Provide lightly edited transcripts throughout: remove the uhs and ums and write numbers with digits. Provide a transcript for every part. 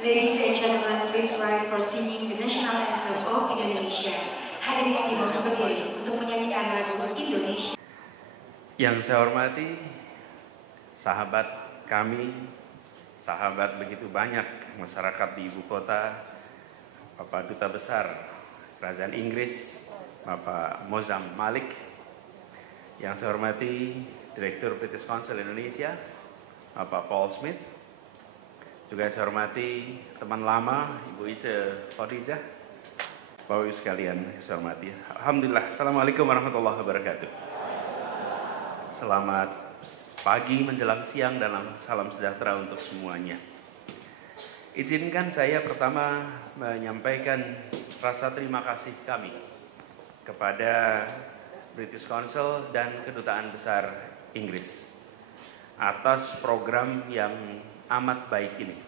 Ladies and gentlemen, please rise for singing the national anthem of Indonesia. Hadirin dimohon berdiri untuk menyanyikan lagu Indonesia. Yang saya hormati, sahabat kami, sahabat begitu banyak masyarakat di ibu kota, Bapak Duta Besar Kerajaan Inggris, Bapak Mozam Malik. Yang saya hormati, Direktur British Council Indonesia, Bapak Paul Smith. Juga saya hormati teman lama, Ibu Ice Khadijah. Bapak Ibu sekalian, saya hormati. Alhamdulillah, Assalamualaikum warahmatullahi wabarakatuh. Selamat pagi menjelang siang dan salam sejahtera untuk semuanya. Izinkan saya pertama menyampaikan rasa terima kasih kami kepada British Council dan Kedutaan Besar Inggris atas program yang amat baik ini.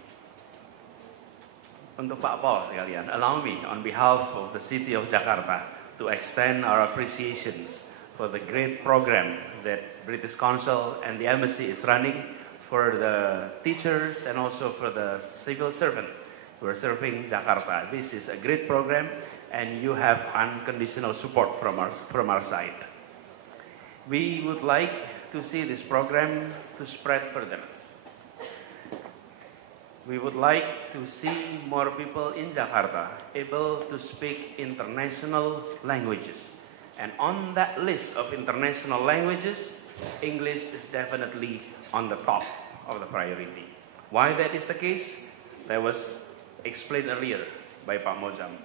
Untuk Pak Paul sekalian, allow me on behalf of the City of Jakarta to extend our appreciations for the great program that British Council and the Embassy is running for the teachers and also for the civil servant who are serving Jakarta. This is a great program and you have unconditional support from our side. We would like to see this program to spread further. We would like to see more people in Jakarta able to speak international languages. And on that list of international languages, English is definitely on the top of the priority. Why that is the case? That was explained earlier by Pak Mozam.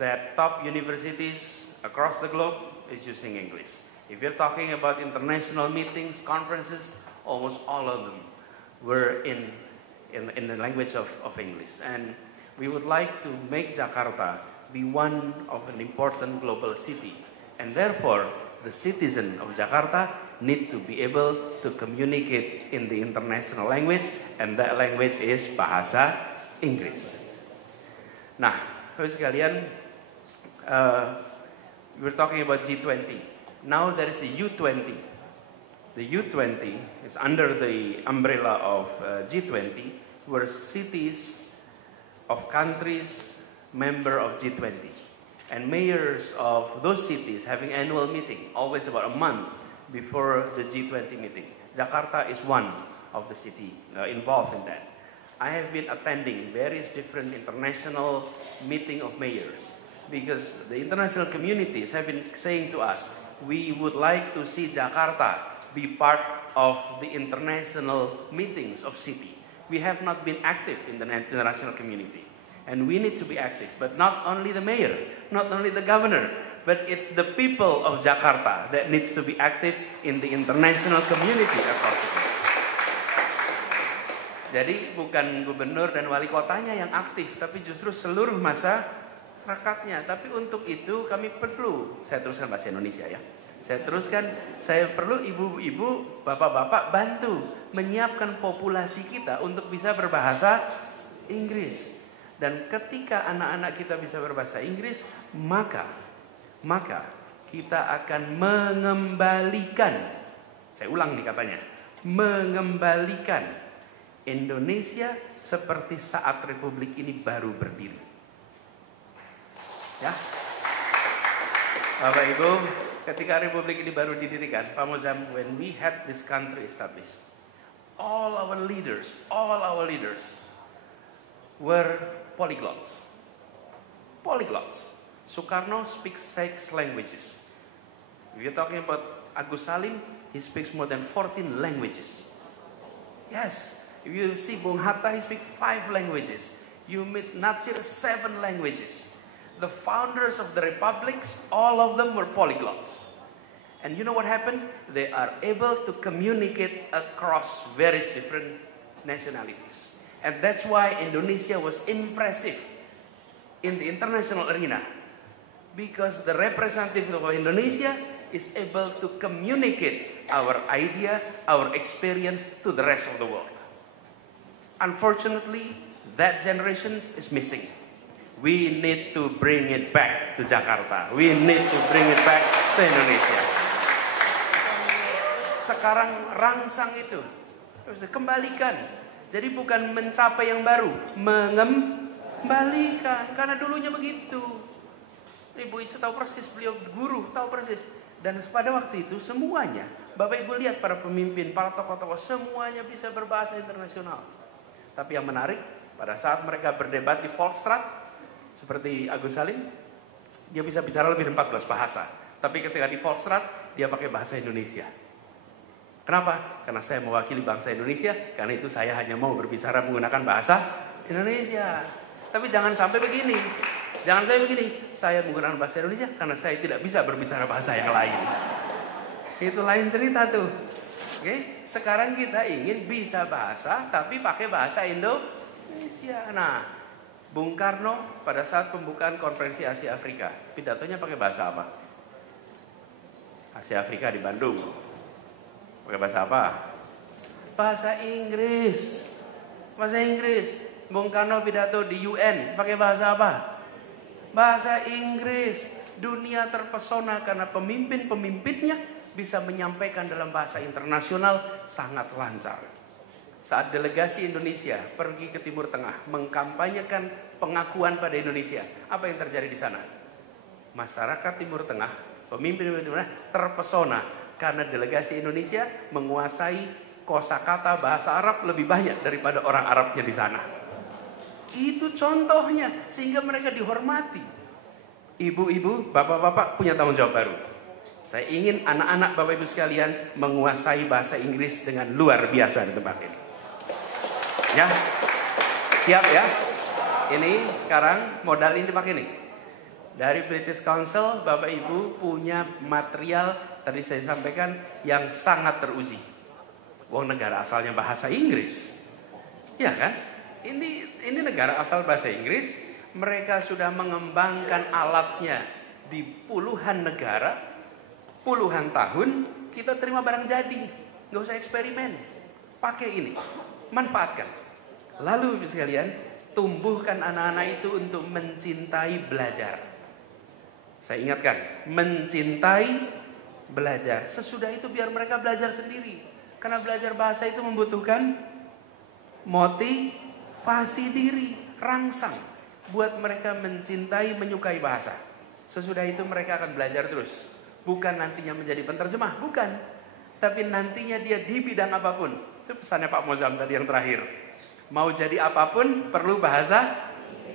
That top universities across the globe is using English. If you're talking about international meetings, conferences, almost all of them were in the language of English. And we would like to make Jakarta be one of an important global city. And therefore, the citizen of Jakarta need to be able to communicate in the international language, and that language is Bahasa Inggris. Nah, Bapak sekalian, we're talking about G20. Now there is a U20. The U20 is under the umbrella of G20, where cities of countries member of G20 and mayors of those cities having annual meeting, always about a month before the G20 meeting. Jakarta is one of the city involved in that. I have been attending various different international meeting of mayors because the international communities have been saying to us, we would like to see Jakarta be part of the international meetings of city. We have not been active in the international community. And we need to be active. But not only the mayor, not only the governor, but it's the people of Jakarta that needs to be active in the international community across the globe. Jadi bukan gubernur dan wali kotanya yang aktif, tapi justru seluruh masyarakatnya. Tapi untuk itu kami perlu, saya teruskan bahasa Indonesia ya. Saya perlu ibu-ibu, bapak-bapak bantu menyiapkan populasi kita untuk bisa berbahasa Inggris. Dan ketika anak-anak kita bisa berbahasa Inggris, maka kita akan mengembalikan, saya ulang nih katanya, mengembalikan Indonesia seperti saat Republik ini baru berdiri. Ya, Bapak Ibu, ketika Republik ini baru didirikan, Pak Mozam, when we had this country established, all our leaders were polyglots. Sukarno speaks 6 languages. If you're talking about Agus Salim, he speaks more than 14 languages. Yes, if you see Bung Hatta, he speaks 5 languages. You meet Natsir, 7 languages. The founders of the republics, all of them were polyglots. And you know what happened? They are able to communicate across various different nationalities. And that's why Indonesia was impressive in the international arena. Because the representative of Indonesia is able to communicate our idea, our experience to the rest of the world. Unfortunately, that generation is missing. We need to bring it back to Jakarta. We need to bring it back to Indonesia. Sekarang rangsang itu, kembalikan Jadi bukan mencapai yang baru, mengembalikan. Karena dulunya begitu. Ibu Ica tahu persis, beliau guru, tahu persis. Dan pada waktu itu semuanya, Bapak Ibu lihat para pemimpin, para tokoh-tokoh, semuanya bisa berbahasa internasional. Tapi yang menarik, pada saat mereka berdebat di Volksstraat, seperti Agus Salim, dia bisa bicara lebih dari 14 bahasa. Tapi ketika di Volksstraat, dia pakai bahasa Indonesia. Kenapa? Karena saya mewakili bangsa Indonesia, karena itu saya hanya mau berbicara menggunakan bahasa Indonesia. Tapi jangan sampai begini. Jangan saya begini, saya menggunakan bahasa Indonesia karena saya tidak bisa berbicara bahasa yang lain. Itu lain cerita tuh. Oke? Sekarang kita ingin bisa bahasa, tapi pakai bahasa Indonesia. Nah, Bung Karno pada saat pembukaan konferensi Asia Afrika, pidatonya pakai bahasa apa? Asia Afrika di Bandung. Pakai bahasa apa? Bahasa Inggris. Bahasa Inggris. Bung Karno pidato di UN pakai bahasa apa? Bahasa Inggris. Dunia terpesona karena pemimpin-pemimpinnya bisa menyampaikan dalam bahasa internasional sangat lancar. Saat delegasi Indonesia pergi ke Timur Tengah mengkampanyekan pengakuan pada Indonesia, apa yang terjadi di sana? Masyarakat Timur Tengah, pemimpin Timur Tengah terpesona karena delegasi Indonesia menguasai kosakata bahasa Arab lebih banyak daripada orang Arabnya di sana. Itu contohnya, sehingga mereka dihormati. Ibu-ibu, bapak-bapak punya tanggung jawab baru. Saya ingin anak-anak Bapak Ibu sekalian menguasai bahasa Inggris dengan luar biasa di tempat ini. Ya, siap ya? Ini sekarang modal ini dipakai nih. Dari British Council, Bapak Ibu punya material tadi saya sampaikan yang sangat teruji. Wong negara asalnya bahasa Inggris, ya kan? Ini negara asal bahasa Inggris. Mereka sudah mengembangkan alatnya di puluhan negara, puluhan tahun. Kita terima barang jadi, nggak usah eksperimen. Pakai ini, manfaatkan. Lalu Ibu sekalian, tumbuhkan anak-anak itu untuk mencintai belajar. Saya ingatkan, mencintai belajar. Sesudah itu biar mereka belajar sendiri. Karena belajar bahasa itu membutuhkan motivasi diri, rangsang. Buat mereka mencintai, menyukai bahasa. Sesudah itu mereka akan belajar terus. Bukan nantinya menjadi penterjemah, bukan. Tapi nantinya dia di bidang apapun. Itu pesannya Pak Mozam tadi yang terakhir. Mau jadi apapun perlu bahasa.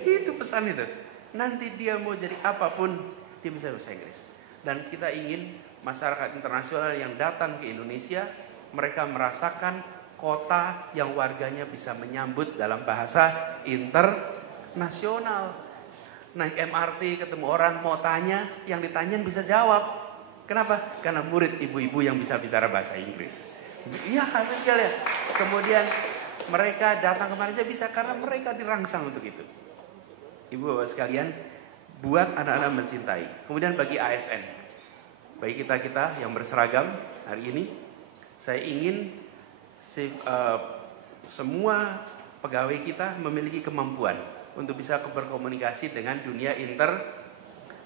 Itu pesan itu. Nanti dia mau jadi apapun, dia bisa bahasa Inggris. Dan kita ingin masyarakat internasional yang datang ke Indonesia, mereka merasakan kota yang warganya bisa menyambut dalam bahasa internasional. Naik MRT ketemu orang mau tanya, yang ditanyain bisa jawab. Kenapa? Karena murid ibu-ibu yang bisa bicara bahasa Inggris. Iya, habis sekalian. Kemudian mereka datang kemana aja bisa karena mereka dirangsang untuk itu. Ibu bapak sekalian, buat anak-anak mencintai. Kemudian bagi ASN, bagi kita-kita yang berseragam hari ini, saya ingin semua pegawai kita memiliki kemampuan untuk bisa berkomunikasi dengan dunia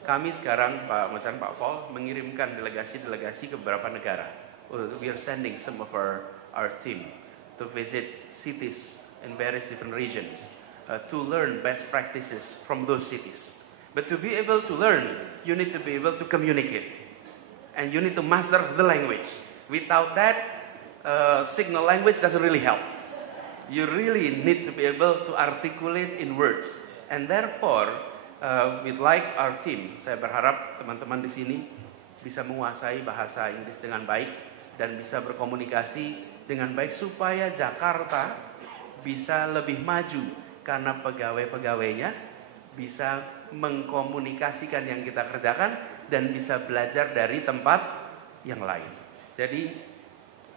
Kami sekarang, Pak Mocan, Pak Paul, mengirimkan delegasi-delegasi ke beberapa negara. We are sending some of our team to visit cities in various different regions to learn best practices from those cities. But to be able to learn, you need to be able to communicate. And you need to master the language. Without that, signal language doesn't really help. You really need to be able to articulate in words. And therefore, we'd like our team, saya berharap teman-teman di sini bisa menguasai bahasa Inggris dengan baik dan bisa berkomunikasi dengan baik supaya Jakarta bisa lebih maju karena pegawai-pegawainya bisa mengkomunikasikan yang kita kerjakan dan bisa belajar dari tempat yang lain. Jadi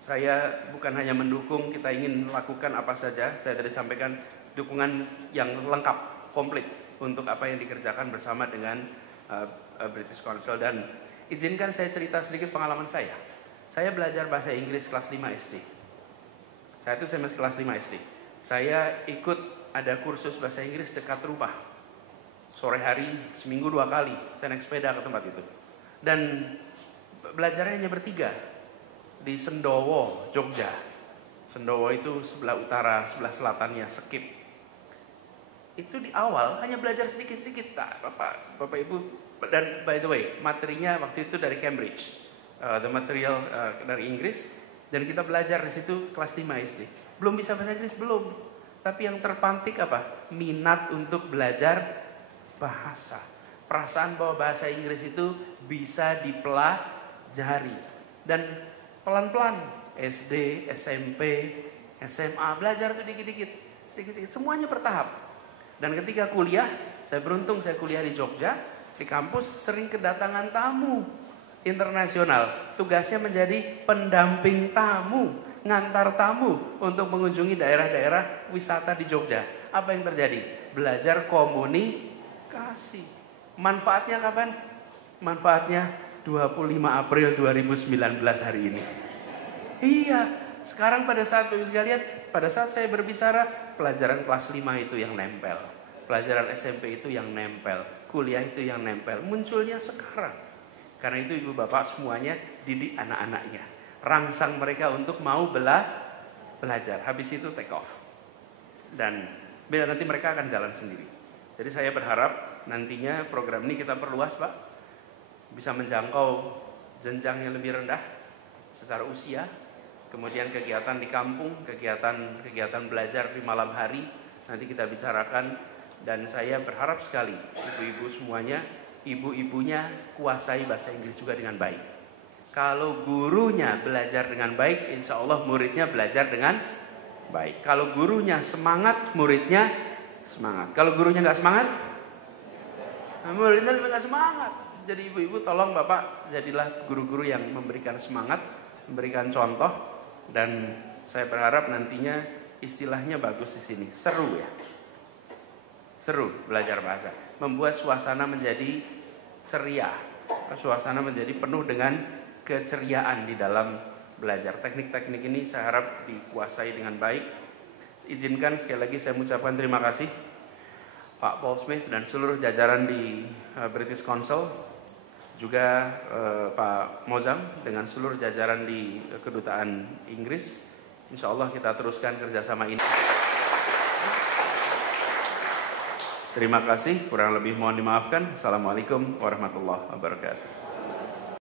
saya bukan hanya mendukung, kita ingin melakukan apa saja. Saya tadi sampaikan dukungan yang lengkap, komplit untuk apa yang dikerjakan bersama dengan British Council. Dan izinkan saya cerita sedikit pengalaman saya. Saya belajar bahasa Inggris kelas 5 SD. Saya masih kelas 5 SD. Saya ikut ada kursus bahasa Inggris dekat rumah. Sore hari, seminggu 2 kali, saya naik sepeda ke tempat itu. Dan belajarnya hanya bertiga. Di Sendowo, Jogja. Sendowo itu sebelah utara, sebelah selatannya Sekip. Itu di awal hanya belajar sedikit-sedikit, Bapak Ibu. Dan by the way, materinya waktu itu dari Cambridge, the material dari Inggris, dan kita belajar di situ kelas 5 SD. Belum bisa bahasa Inggris, belum. Tapi yang terpantik apa? Minat untuk belajar bahasa. Perasaan bahwa bahasa Inggris itu bisa dipelajari. Dan pelan-pelan SD, SMP, SMA belajar tuh dikit-dikit, sedikit-sedikit, semuanya bertahap. Dan ketika kuliah, saya beruntung saya kuliah di Jogja, di kampus sering kedatangan tamu internasional. Tugasnya menjadi pendamping tamu, ngantar tamu untuk mengunjungi daerah-daerah wisata di Jogja. Apa yang terjadi? Belajar komunikasi. Manfaatnya kapan? Manfaatnya 25 April 2019 hari ini. Iya, sekarang pada saat Bapak sekalian, pada saat saya berbicara, pelajaran kelas 5 itu yang nempel. Pelajaran SMP itu yang nempel. Kuliah itu yang nempel. Munculnya sekarang. Karena itu ibu bapak semuanya didik anak-anaknya. Rangsang mereka untuk mau belajar. Habis itu take off. Dan bila nanti mereka akan jalan sendiri. Jadi saya berharap nantinya program ini kita perluas, Pak. Bisa menjangkau jenjang yang lebih rendah secara usia. Kemudian kegiatan di kampung, kegiatan belajar di malam hari nanti kita bicarakan. Dan saya berharap sekali ibu-ibu semuanya, ibu-ibunya kuasai bahasa Inggris juga dengan baik. Kalau gurunya belajar dengan baik, insya Allah muridnya belajar dengan baik. Kalau gurunya semangat, muridnya semangat. Kalau gurunya nggak semangat, muridnya nggak semangat. Jadi ibu-ibu tolong Bapak jadilah guru-guru yang memberikan semangat, memberikan contoh. Dan saya berharap nantinya istilahnya bagus di sini, seru ya, seru belajar bahasa, membuat suasana menjadi ceria, suasana menjadi penuh dengan keceriaan di dalam belajar. Teknik-teknik ini saya harap dikuasai dengan baik. Izinkan sekali lagi saya mengucapkan terima kasih Pak Paul Smith dan seluruh jajaran di British Council, juga Pak Mozam dengan seluruh jajaran di Kedutaan Inggris. Insya Allah kita teruskan kerjasama ini. Terima kasih, kurang lebih mohon dimaafkan. Assalamualaikum warahmatullahi wabarakatuh.